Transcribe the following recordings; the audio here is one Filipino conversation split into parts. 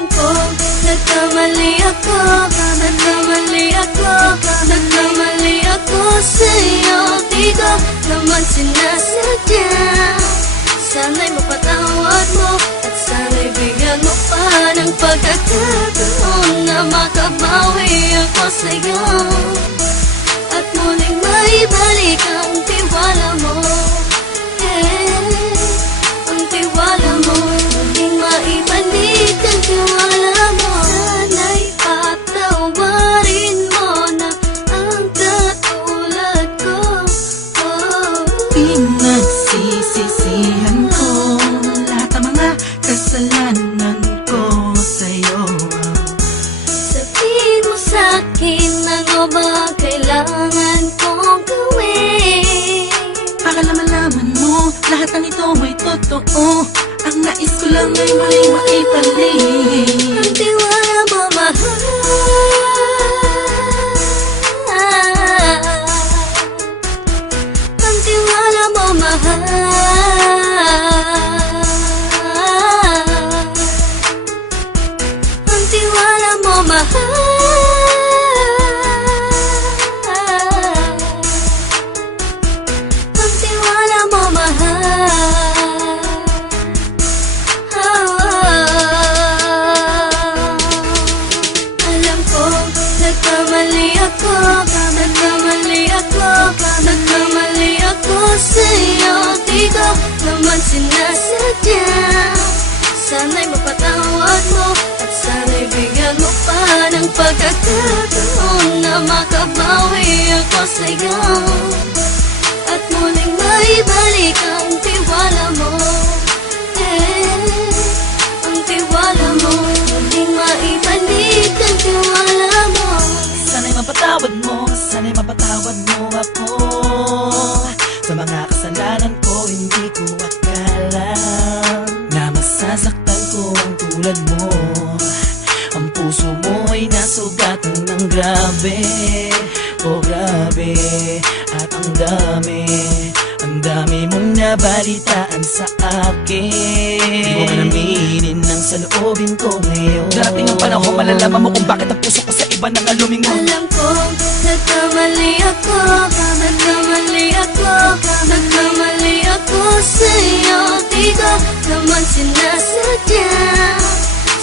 Alam ko, nagkamali ako, nagkamali ako, nagkamali ako sa'yo. Di ko naman sinasadya. Sana'y mapatawad mo at sana'y bigyan mo pa ng pagkakataon na makabawi ako sa'yo at muling maibalik ang tiwala mo. Ang tiwala mo, muling maibalik ang tiwala mo. Sana'y patawarin mo na ang katulad ko. Pinagsisisihan ko lahat ng mga kasalanan ko sa'yo. Sabihin mo sa'kin ano ba kailangan kong gawin Para malaman mo lahat ng ito ay totoo. Ang nais ko lang ay may maibalik ang tiwala mo, mahal. Ang tiwala mo, mahal. Ang tiwala mo, mahal. Ang tiwala mo, mahal. Alam ko, nagkamali ako, nagkamali ako, nagkamali ako sa'yo. Di ko naman sinasadya. Sana'y mapatawad mo at sana'y bigyan mo pa ng pagkakataon na makabawi ako sa'yo at muling maibalik ang tiwala mo. Ang tiwala mo, muling maibalik ang tiwala mo. Sana'y mapatawad mo, sana'y mapatawad mo ako sa mga kasalanan ko. Hindi ko akala na masasaktan ko ang tulad mo. Ang puso mo ay nasugatan ng grabe, oh grabe. At ang dami mong nabalitaan sa akin. Di ko man aminin ng saloobin ko ngayon. Darating ang panahon, malalaman mo kung bakit ang puso ko sa iba nang alumingon. Alam ko, nagkamali ako, nagkamali ako, nagkamali ako sa'yo. Di ko naman sinasadya.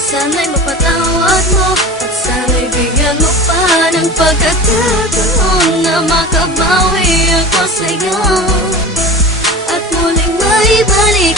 Sana'y mapatawad mo at sana'y bigyan mo pa ng pagkakataon na makabawi ako sa'yo at muling maibalik